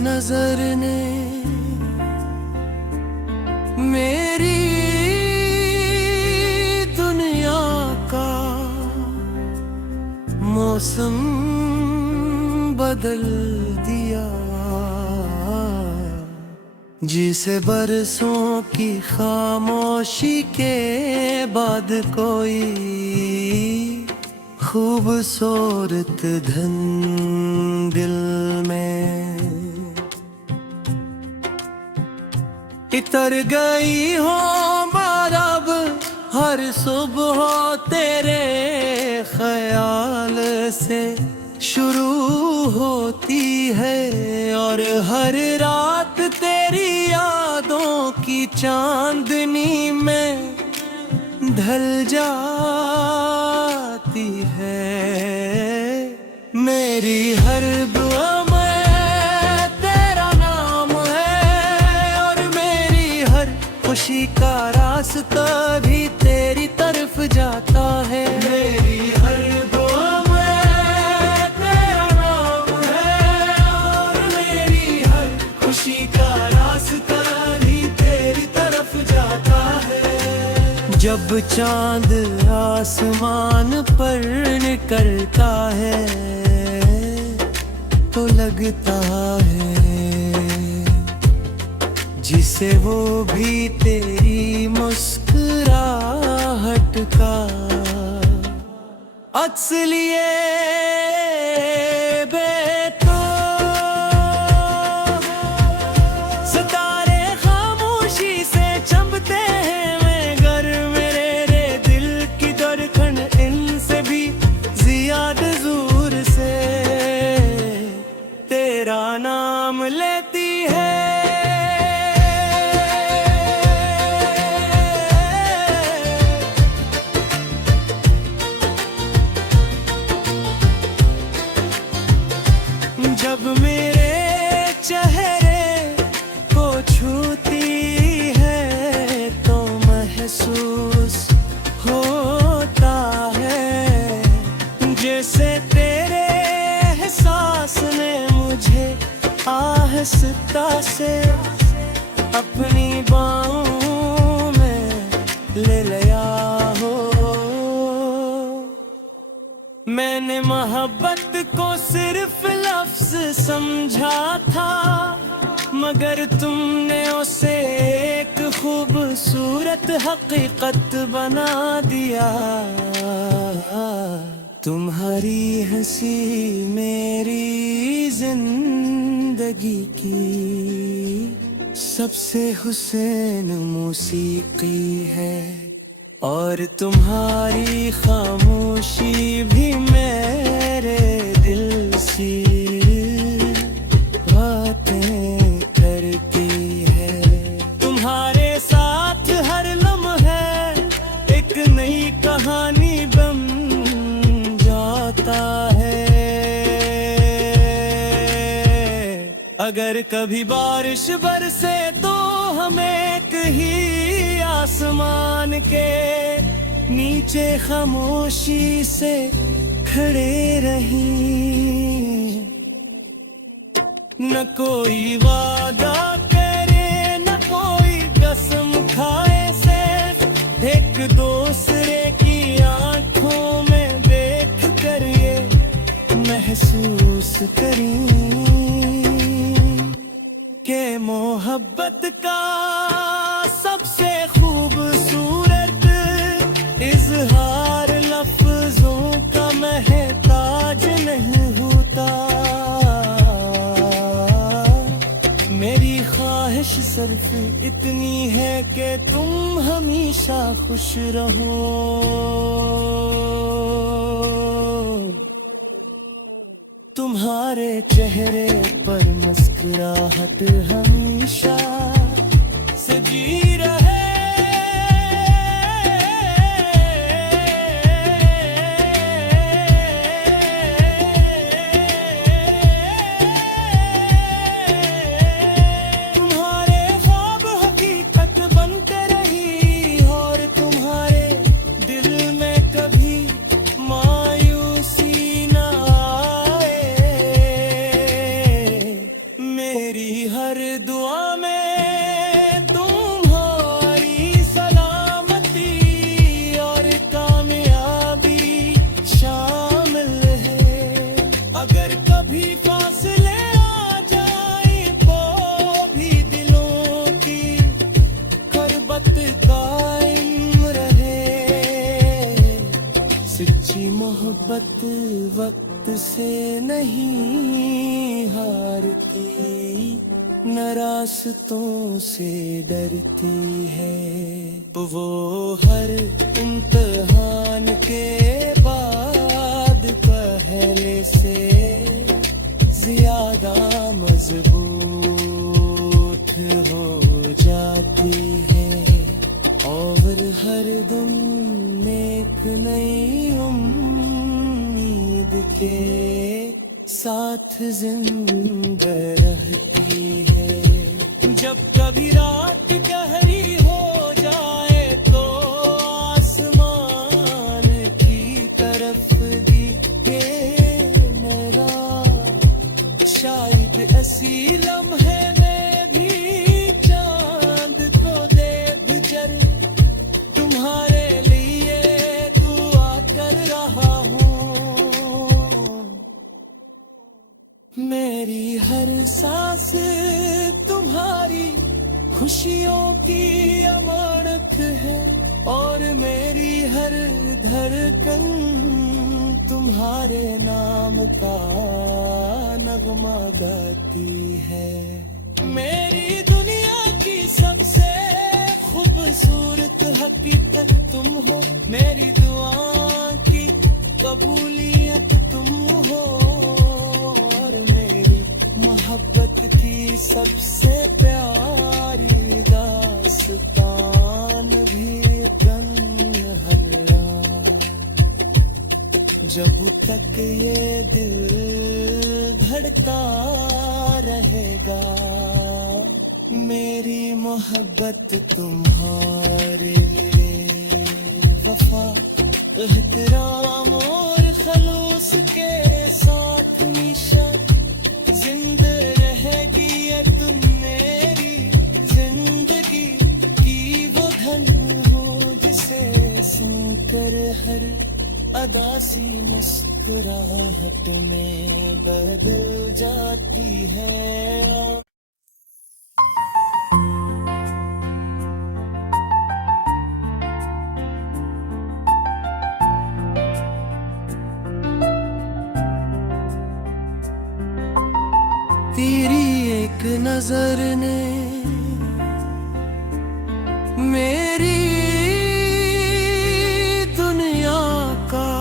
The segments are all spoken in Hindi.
नजर ने मेरी दुनिया का मौसम बदल दिया। जिसे बरसों की खामोशी के बाद कोई खूबसूरत धन दिल में इतर गई हो बरब हर सुबह तेरे ख्याल से शुरू होती है और हर रात तेरी यादों की चांदनी में ढल जाती है। मेरी हर दुआ में तेरा नाम है और मेरी हर खुशी का रास्ता भी तेरी तरफ जाता है। मेरी हर दुआ में तेरा नाम है और मेरी हर खुशी का रास्ता भी तेरी तरफ जाता है। जब चांद आसमान पर निकलता है तो लगता है जिसे वो भी तेरी मुस्कुराहट का अक्स लिए सितारे खामोशी से चमकते हैं मगर मेरे रे दिल की धड़कन इनसे भी ज्यादा जोर से तेरा नाम लेती है। जब मेरे चेहरे को छूती है तो महसूस होता है जैसे तेरे एहसास ने मुझे आहिस्ता से अपनी बाहों में ले लिया हो। मैंने मोहब्बत को सिर्फ लफ्ज समझा था मगर तुमने उसे एक खूबसूरत हकीकत बना दिया। तुम्हारी हंसी मेरी जिंदगी की सबसे हुसैन मौसीकी है और तुम्हारी खामोशी भी मेरे दिल से बातें करती है। तुम्हारे साथ हर लम्हे एक नई कहानी बन जाता है। अगर कभी बारिश बरसे तो हमें कहीं आसमान के नीचे खामोशी से खड़े रहीं। न कोई वादा करे न कोई कसम खाए सिर्फ एक दूसरे की आंखों में देख कर ये महसूस करें के मोहब्बत का सबसे खूबसूरत इजहार लफ्जों का महताज नहीं होता। मेरी ख्वाहिश सिर्फ इतनी है कि तुम हमेशा खुश रहो। तुम्हारे चेहरे पर मुस्कुराहट हमेशा से जी रहे। तुम्हारे ख्वाब हकीकत बनते रही और तुम्हारे दिल में कभी मायूसी न आए। दुआ में तुम्हारी सलामती और कामयाबी शामिल है। अगर कभी फासले आ जाए तो भी दिलों की खरबत कायम रहे। सच्ची मोहब्बत वक्त से नहीं हारती, न रास्तों से डरती है। वो हर इम्तिहान के बाद पहले से ज्यादा मजबूत हो जाती है। और हर दिन एक नई उम्मीद के साथ जिंदा रहती है। जब कभी रात गहरी हो जाए तो आसमान की तरफ दिखे नरा। शायद ऐसी लम्हे में भी चांद को देख जर तुम्हारे लिए दुआ कर रहा हूँ। मेरी हर सांस तुम्हारी खुशियों की अमानत है। और मेरी हर धड़कन तुम्हारे नाम का नगमा गाती है। मेरी दुनिया की सबसे खूबसूरत हकीकत तुम हो। मेरी दुआ की कबूलियत तुम हो। और मेरी मोहब्बत की सबसे प्यारी दास्तान भी तन्हा। जब तक ये दिल धड़का रहेगा, मेरी मोहब्बत तुम्हारे लिए वफा, एहतराम और खलूस के साथ हमेशा जिंदा रहेगी। ये तुम मेरी जिंदगी की वो धन हो जिसे सुनकर हर अदा सी मुस्कुराहट में बदल जाती है। तेरी एक नजर ने मेरी दुनिया का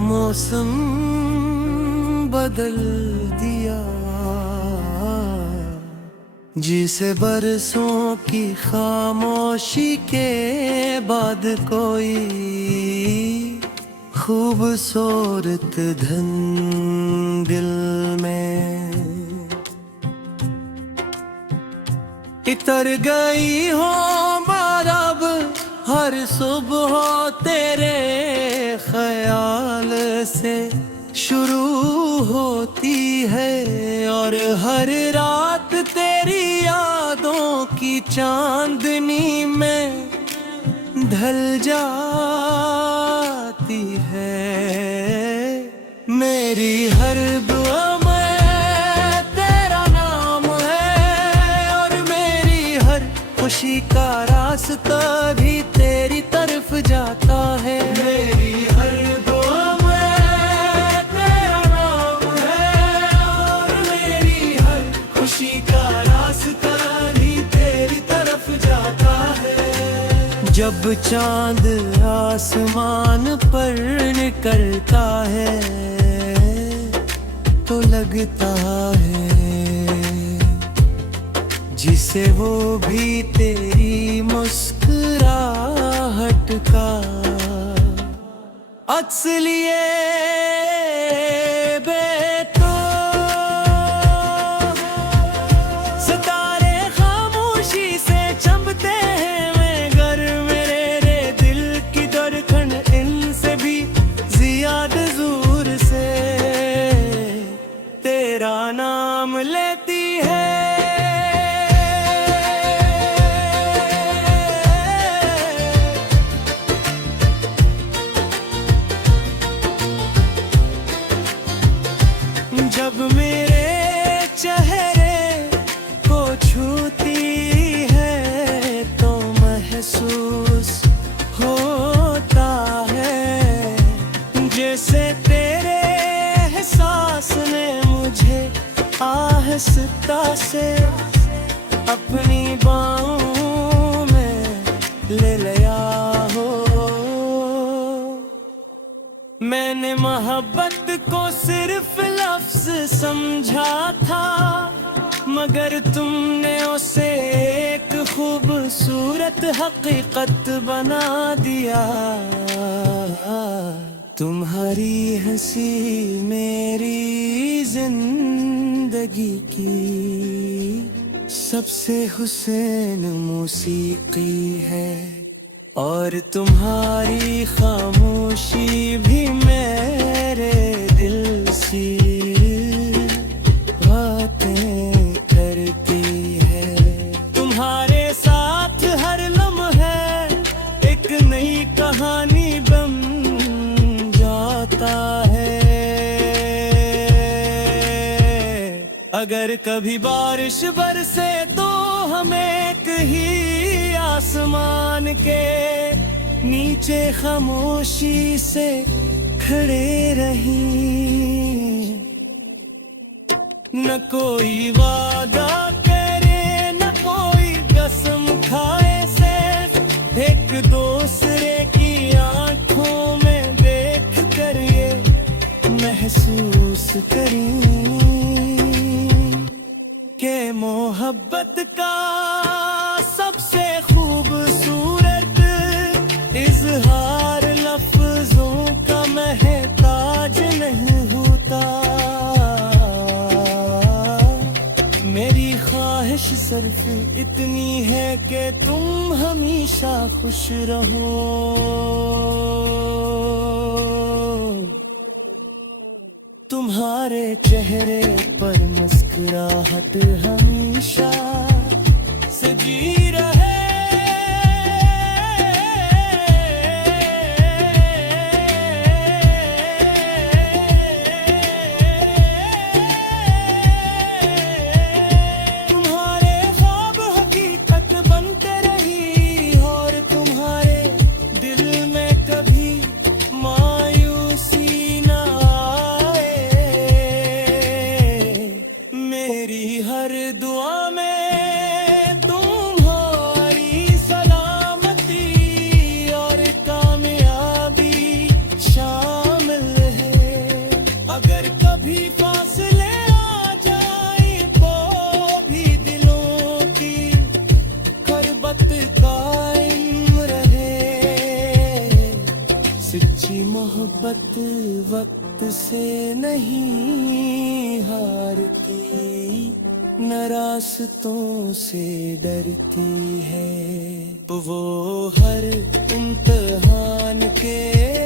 मौसम बदल दिया। जिसे बरसों की खामोशी के बाद कोई खूबसूरत धन दिल में इतर गई हो बारब हर सुबह तेरे ख्याल से शुरू होती है। और हर रात तेरी यादों की चांदनी में ढल जाती है। मेरी हर दुआ में तेरा नाम है। और मेरी हर खुशी का रास्ता भी तेरी तरफ जाता है। मेरी हर दुआ में तेरा नाम है। और मेरी हर खुशी का रास्ता भी तेरी तरफ जाता है। जब चांद आसमान पर निकलता है तो लगता है जिसे वो भी तेरी मुस्कुराहट का अक्स लिए तेरा नाम लेती है। जब मेरे चेहरे को छूती है तो महसूस होता है जैसे तेरे एहसास ने मुझे आहिस्ता से अपनी बाहों में ले लिया हो। मैंने मोहब्बत को सिर्फ लफ्ज समझा था, मगर तुमने उसे एक खूबसूरत हकीकत बना दिया। तुम्हारी हंसी मेरी जिंदगी की सबसे हुस्न मौसीकी है, और तुम्हारी खामोशी भी मेरे दिल से बातें करती है। तुम्हारे साथ हर लम्हे एक नई कहानी बन जाता है। अगर कभी बारिश बरसे तो हमें कहीं आसमान के नीचे खामोशी से खड़े रहीं। न कोई वादा करे न कोई कसम खाए, सिर्फ एक दूसरे की आंखों में देख कर ये महसूस करें कि मोहब्बत का सबसे खूबसूरत इजहार लफ्जों का महताज नहीं होता। मेरी ख्वाहिश सिर्फ इतनी है कि तुम हमेशा खुश रहो। तुम्हारे चेहरे पर मुस्कुराहट हमेशा सजी रहे। तुम्हारे ख्वाब हकीकत बनते रही, और तुम्हारे दिल में कभी मायूसी ना आए। मेरी हर दुआ में अगर कभी फासले आ जाए तो भी दिलों की खरबत कायम रहे। सच्ची मोहब्बत वक्त से नहीं हारती, न रास्तों से डरती है। वो हर इम्तिहान के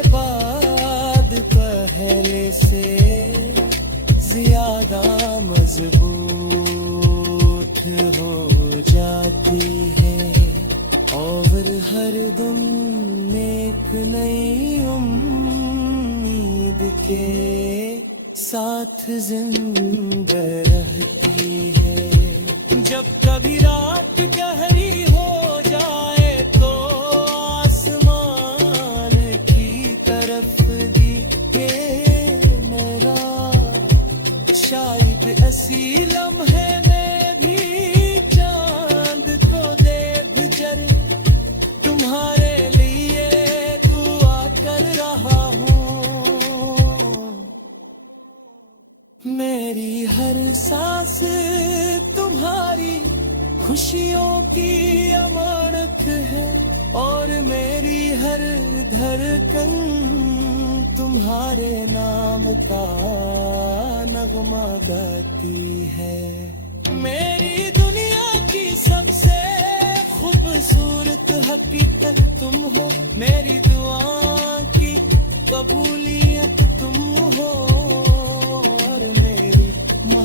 बाद पहले से ज्यादा मजबूत हो जाती है, और हर दिन एक नई उम्मीद के साथ जिंदा रहती है। जब कभी रात गहरी हो जाए तो आसमान की तरफ दिखे मेरा, शायद ऐसी लम्हे में भी चांद को देख जर तुम्हारे लिए दुआ कर रहा हूँ। मेरी हर सांस तुम्हारी खुशियों की अमानत है, और मेरी हर धड़कन तुम्हारे नाम का नगमा गाती है। मेरी दुनिया की सबसे खूबसूरत हकीकत तुम हो, मेरी दुआ की कबूलियत तुम हो, और मेरी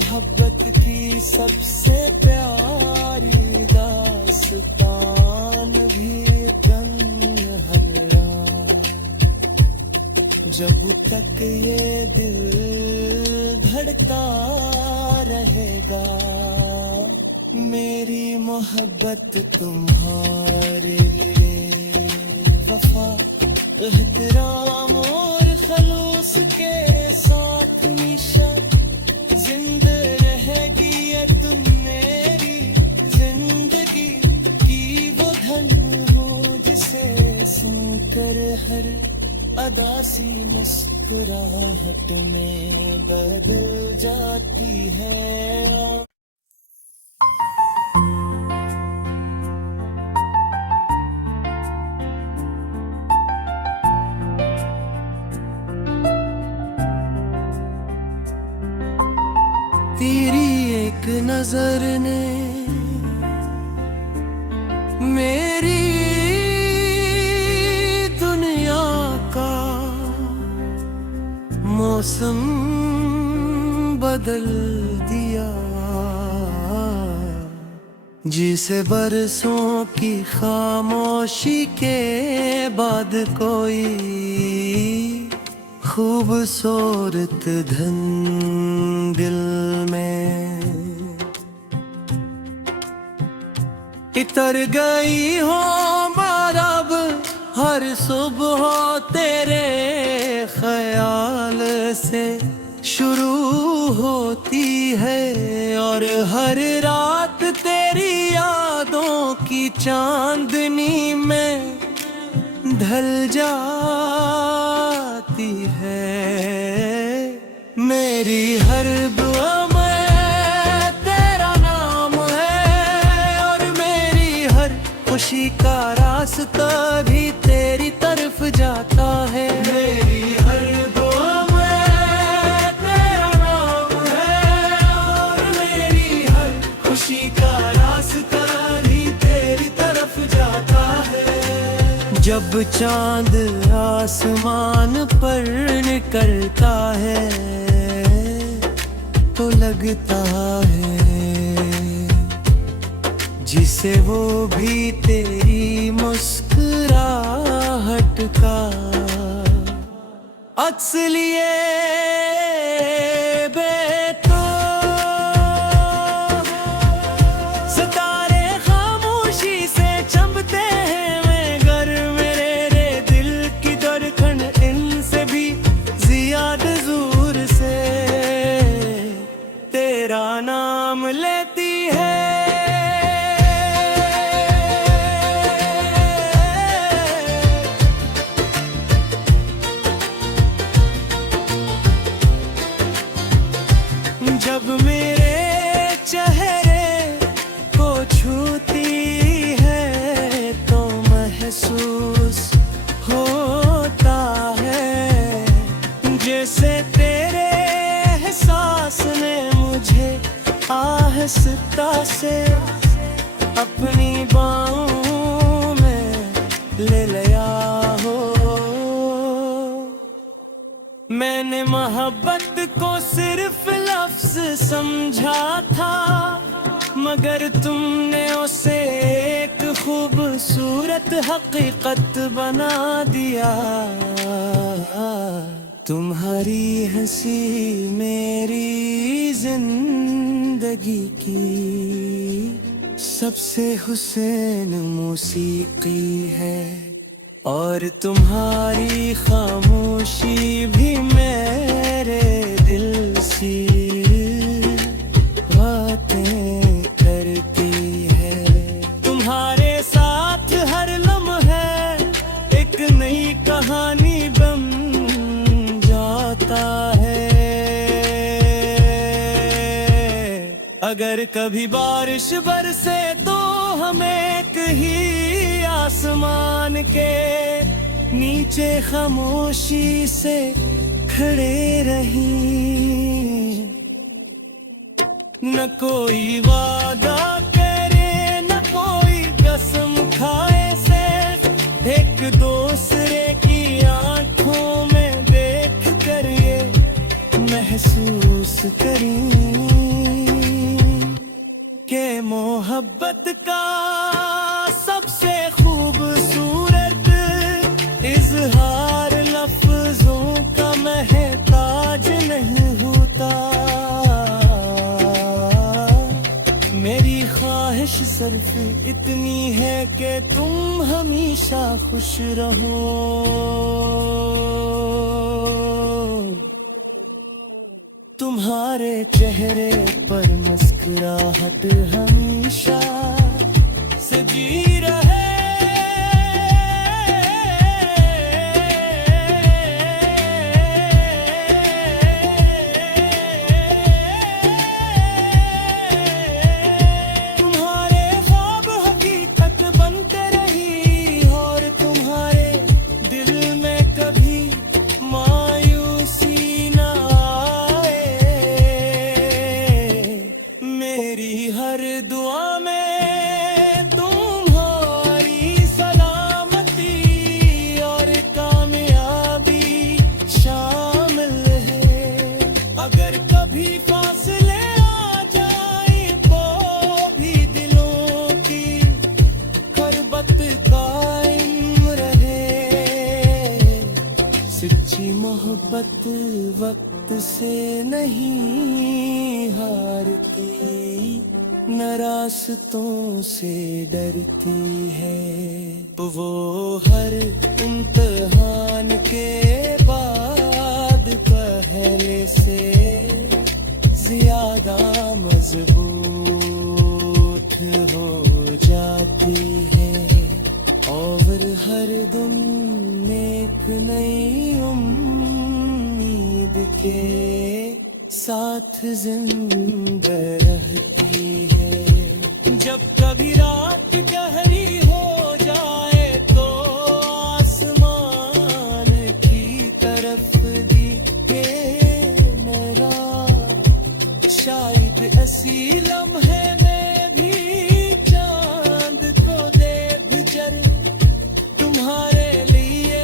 मोहब्बत की सबसे प्यारी दास्तान भी तन्हा। जब तक ये दिल धड़का रहेगा, मेरी मोहब्बत तुम्हारे लिए वफा, एहतराम और खलूस के साथ हमेशा जिंदा रहेगी ये तुम मेरी जिंदगी की वो धन हो, जिसे सुनकर हर अदासी मुस्कुराहट में बदल जाती है। तेरी एक नजर ने मेरी दुनिया का मौसम बदल दिया, जिसे बरसों की खामोशी के बाद कोई खूबसूरत धन दिल में इतर गई हो अब हर सुबह तेरे ख्याल से शुरू होती है, और हर रात तेरी यादों की चांदनी में ढल जाती है। मेरी हर दुआ में तेरा नाम है, और मेरी हर खुशी का रास्ता भी तेरी तरफ जाता है। मेरी हर दुआ में तेरा नाम है, और मेरी हर खुशी का रास्ता भी तेरी तरफ जाता है। जब चांद आसमान पर निकलता है तो लगता है जिसे वो भी तेरी मुस्कुराहट का अक्स लिए बेतो। सितारे खामोशी से चमकते हैं मगर मेरे रे दिल की धड़कन इनसे भी ज्यादा जोर से तेरा नाम लेती है। जब मेरे चेहरे को छूती है तो महसूस होता है जैसे तेरे एहसास ने मुझे आहिस्ता से अपनी बाहों में ले लिया हो। मैंने मोहब्बत को सिर्फ लफ्ज समझा था, मगर तुमने उसे एक खूबसूरत हकीकत बना दिया। तुम्हारी हंसी मेरी जिंदगी की सबसे हुसैन मौसीकी है, और तुम्हारी खामोशी भी मेरे दिल से बातें करती है। तुम्हारे साथ हर लम्हा एक नई कहानी बन जाता है। अगर कभी बारिश बरसे तो हमें कहीं आसमान के नीचे खामोशी से खड़े रहीं। न कोई वादा करे न कोई कसम खाए, सिर्फ एक दूसरे की आंखों में देख कर ये महसूस करें मोहब्बत का सबसे खूबसूरत इजहार लफ्जों का महताज नहीं होता। मेरी ख्वाहिश सिर्फ इतनी है कि तुम हमेशा खुश रहो। तुम्हारे चेहरे पर मुस्कुराहट हमेशा से जी रहे। तुम्हारे ख्वाब हकीकत बनते रही और तुम्हारे दिल में कभी मायूसी ना हर दुआ में तुम्हारी सलामती और कामयाबी शामिल है। अगर कभी फासले आ जाए तो भी दिलों की खरबत कायम रहे। सच्ची मोहब्बत वक्त से नहीं हारती, न रास्तों से डरती है। वो हर इम्तिहान के बाद पहले से ज्यादा मजबूत हो जाती है और हर दिन एक नई उम्मीद के साथ जिंदा रहती है। जब कभी रात गहरी हो जाए तो आसमान की तरफ दिखे मेरा, शायद ऐसी लम्हे में भी चांद को देख कर तुम्हारे लिए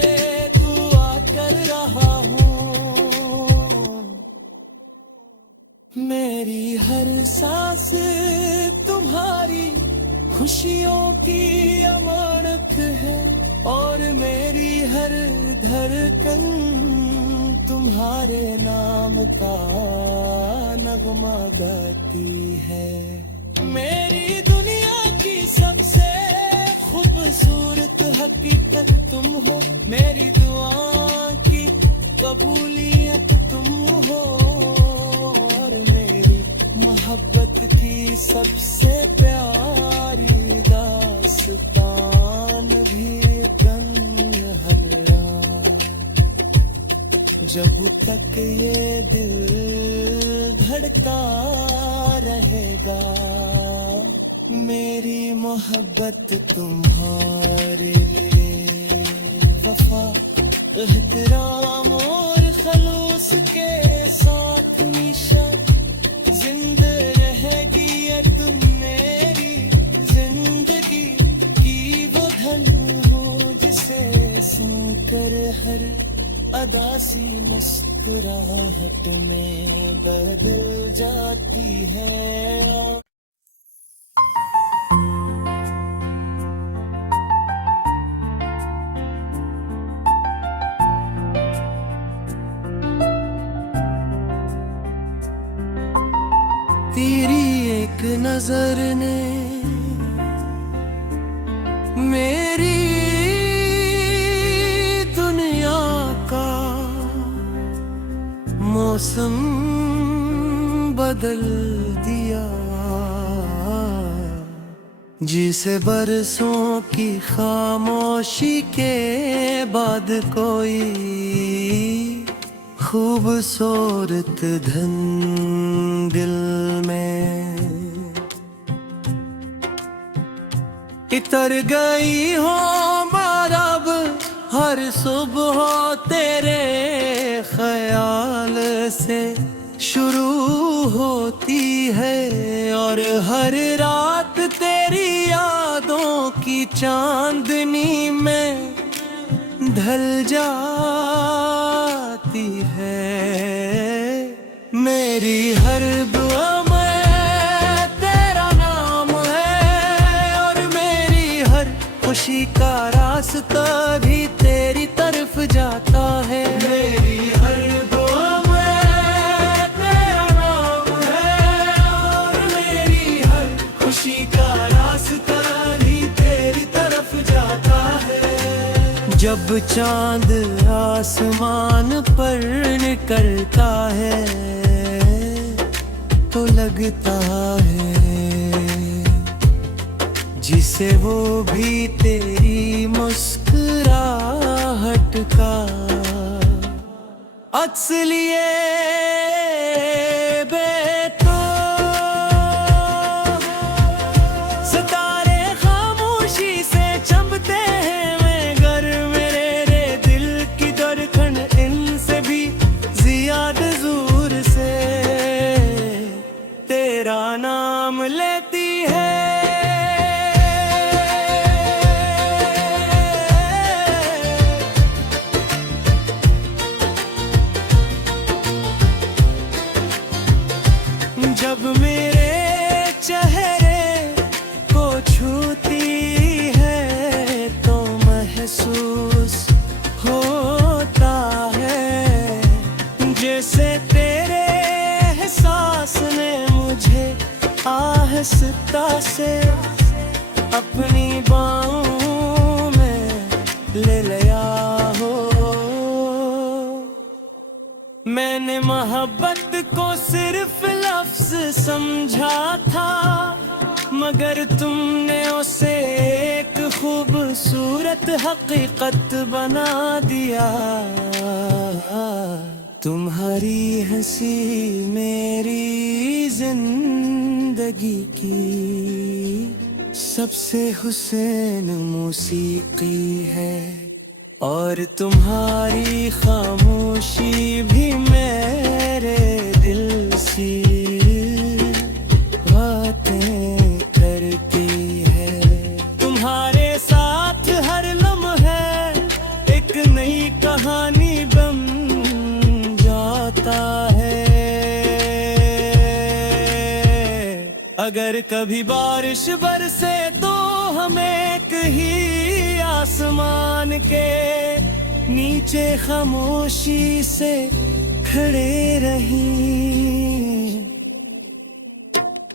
दुआ कर रहा हूँ। मेरी हर सांस तुम्हारी खुशियों की अमानत है और मेरी हर धड़कन तुम्हारे नाम का नगमा गाती है। मेरी दुनिया की सबसे खूबसूरत हकीकत तुम हो, मेरी दुआ की कबूलियत तुम हो और मेरी मोहब्बत की सबसे प्यारी दास्तान भी तन्हा। जब तक ये दिल धड़कता रहेगा मेरी मोहब्बत तुम्हारे लिए वफा एहतराम और खलूस के साथ हमेशा जिंदा रहेगी ये तुम मेरी जिंदगी की वो धन हो जिसे सुनकर हर अदा सी मुस्कुराहट में बदल जाती है। तेरी एक नजर ने मेरी दुनिया का मौसम बदल दिया। जिसे बरसों की खामोशी के बाद कोई खूबसूरत धन दिल में इतर गई हो अब हर सुबह तेरे ख्याल से शुरू होती है और हर रात तेरी यादों की चांदनी में ढल जाती है। मेरी हर दुआ में तेरा नाम है रास्ता भी तेरी तरफ जाता है। मेरी हर दुआ में तेरा नाम है और मेरी हर खुशी का रास्ता भी तेरी तरफ जाता है। जब चांद आसमान पर निकलता है तो लगता है जिसे वो भी तेरी मुस्कुराहट का अक्स लिए बेतो। सितारे खामोशी से चमकते हैं मगर मेरे रे दिल की धड़कन इनसे भी ज्यादा जोर से तेरा नाम लेती है। जब मेरे चेहरे को छूती है तो महसूस होता है जैसे तेरे एहसास ने मुझे आहिस्ता से अपनी बाहों में ले लिया हो। मैंने मोहब्बत को सिर्फ लफ्ज समझा था मगर तुमने उसे एक खूबसूरत हकीकत बना दिया। तुम्हारी हंसी मेरी जिंदगी की सबसे हुसैन मौसीकी है और तुम्हारी खामोशी भी मेरे दिल से बातें करती है। तुम्हारे साथ हर लम्हा एक नई कहानी बन जाता है। अगर कभी बारिश बरसे तो हमें कहीं आसमान के नीचे खामोशी से खड़े रहें।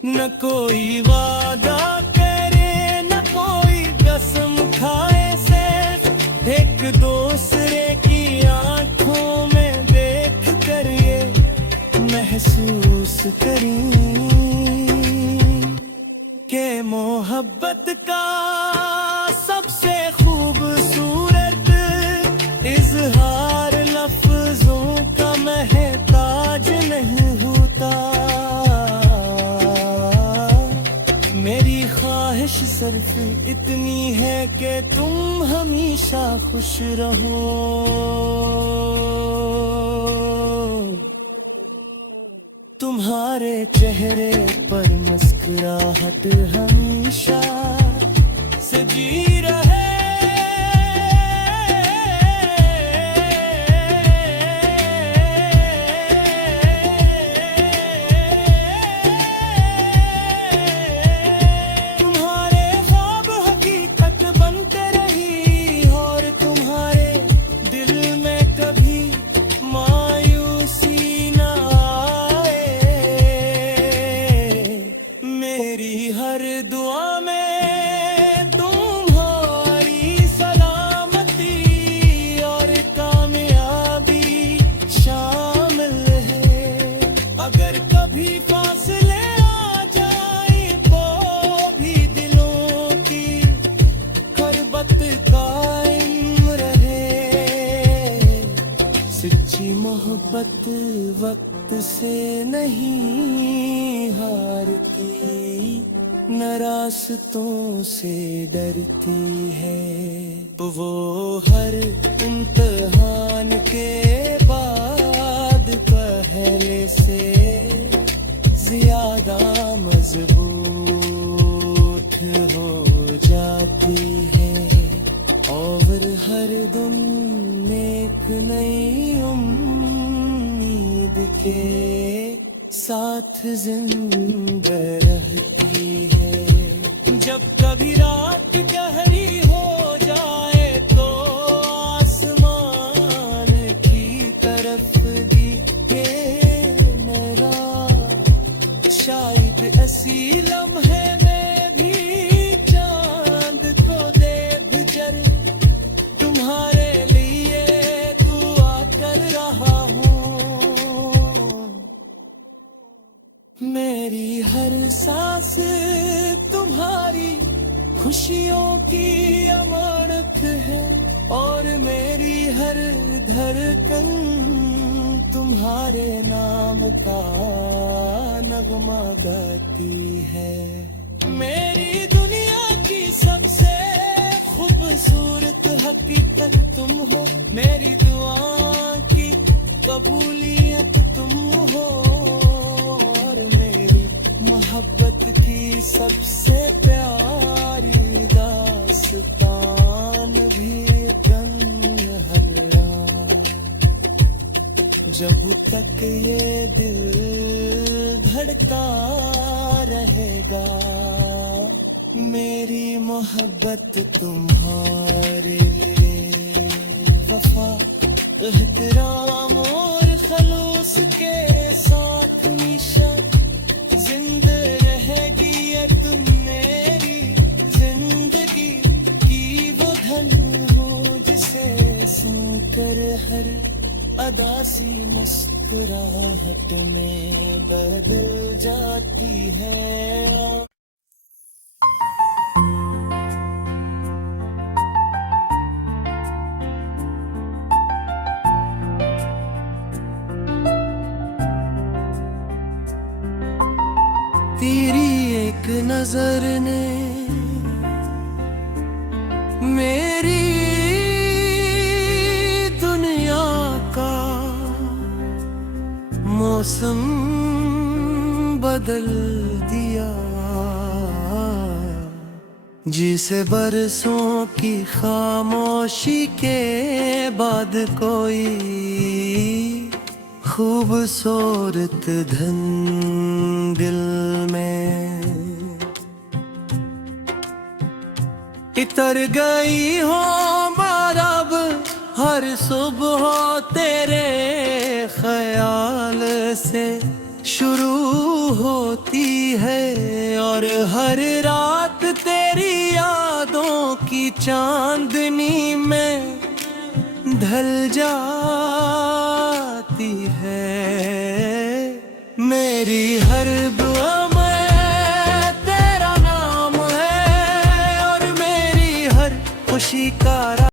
न कोई वादा करे न कोई कसम खाए सिर्फ एक दूसरे की आंखों में देख कर ये महसूस करें के मोहब्बत का सबसे खूबसूरत इजहार लफ्जों का महताज नहीं होता। मेरी ख्वाहिश सिर्फ इतनी है कि तुम हमेशा खुश रहो। तुम्हारे चेहरे पर मुस्कुराहट हमेशा से जी रहे। तुम्हारे ख्वाब हकीकत बनते रही और तुम्हारे दिल में कभी मायूसी ना हर दुआ में तुम्हारी सलामती और कामयाबी शामिल है। अगर कभी फासले आ जाए तो भी दिलों की खरबत कायम रहे। सच्ची मोहब्बत वक्त से नहीं हारती न रास्तों से डरती है। वो हर इम्तिहान के बाद पहले से ज्यादा मजबूत हो जाती है और हर दिन एक नई उम्मीद के साथ जिंदा रहती है। जब कभी रात गहरी हो जाए तो लम्हे में भी चांद को देव जर तुम्हारे लिए दुआ कर रहा हूँ। मेरी हर सांस तुम्हारी खुशियों की अमानत है और मेरी हर धड़कन तुम्हारे नाम का नगमा गाती है। मेरी दुनिया की सबसे खूबसूरत हकीकत तुम हो, मेरी दुआ की कबूलियत तुम हो और मेरी मोहब्बत की सबसे प्यारी दास्तान भी तन्हा। जब तक ये दिल धड़का रहेगा मेरी मोहब्बत तुम्हारे लिए वफा एहतराम और खलूस के साथ हमेशा जिंदा रहेगी ये तुम मेरी जिंदगी की वो धन हो जिसे सुनकर हर अदासी मुस्कुराहट में बदल जाती है। तेरी एक नजर ने मेरी दुनिया का मौसम बदल दिया। जिसे बरसों की खामोशी के बाद कोई खूबसूरत धन दिल में इतर गई हो अब हर सुबह तेरे ख्याल से शुरू होती है और हर रात तेरी यादों की चांदनी में ढल जाती है। मेरी हर दुआ में तेरा नाम है और मेरी हर खुशी का